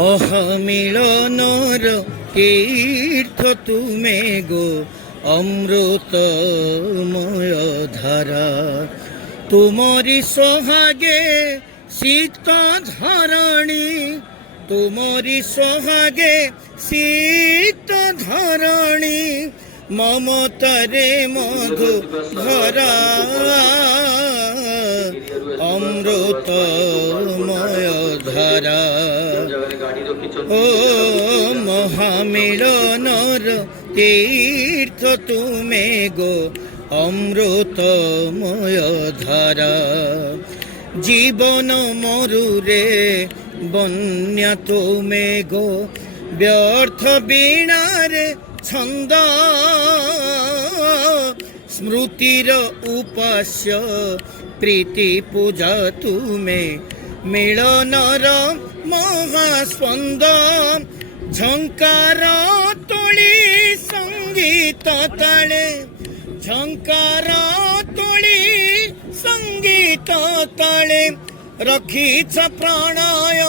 মহামিলনর তীর্থ তুমে গো অমৃতময় ধারা, তুমরি সোহাগে শীত ধরণী, তুমরি সোহাগে শীত ধরণী, মমতারে মধু ধরা অমৃতময় ধারা। ও মহামিলনর তীর্থ তুমে গো অমৃতময় ধারা, জীবন মরুরে বন্যা তুমে গো ব্যর্থ বীণারে ছন্দ, স্মৃতির উপাস্য প্রীতি পূজা তুমে মিলনর মহাস্পন্দ, ঝঙ্କାର তোଳି সঙ্গীত তাଳେ, ঝঙ্କାର তোଳି সঙ্গীত তাଳେ, রখিছ প্রণয়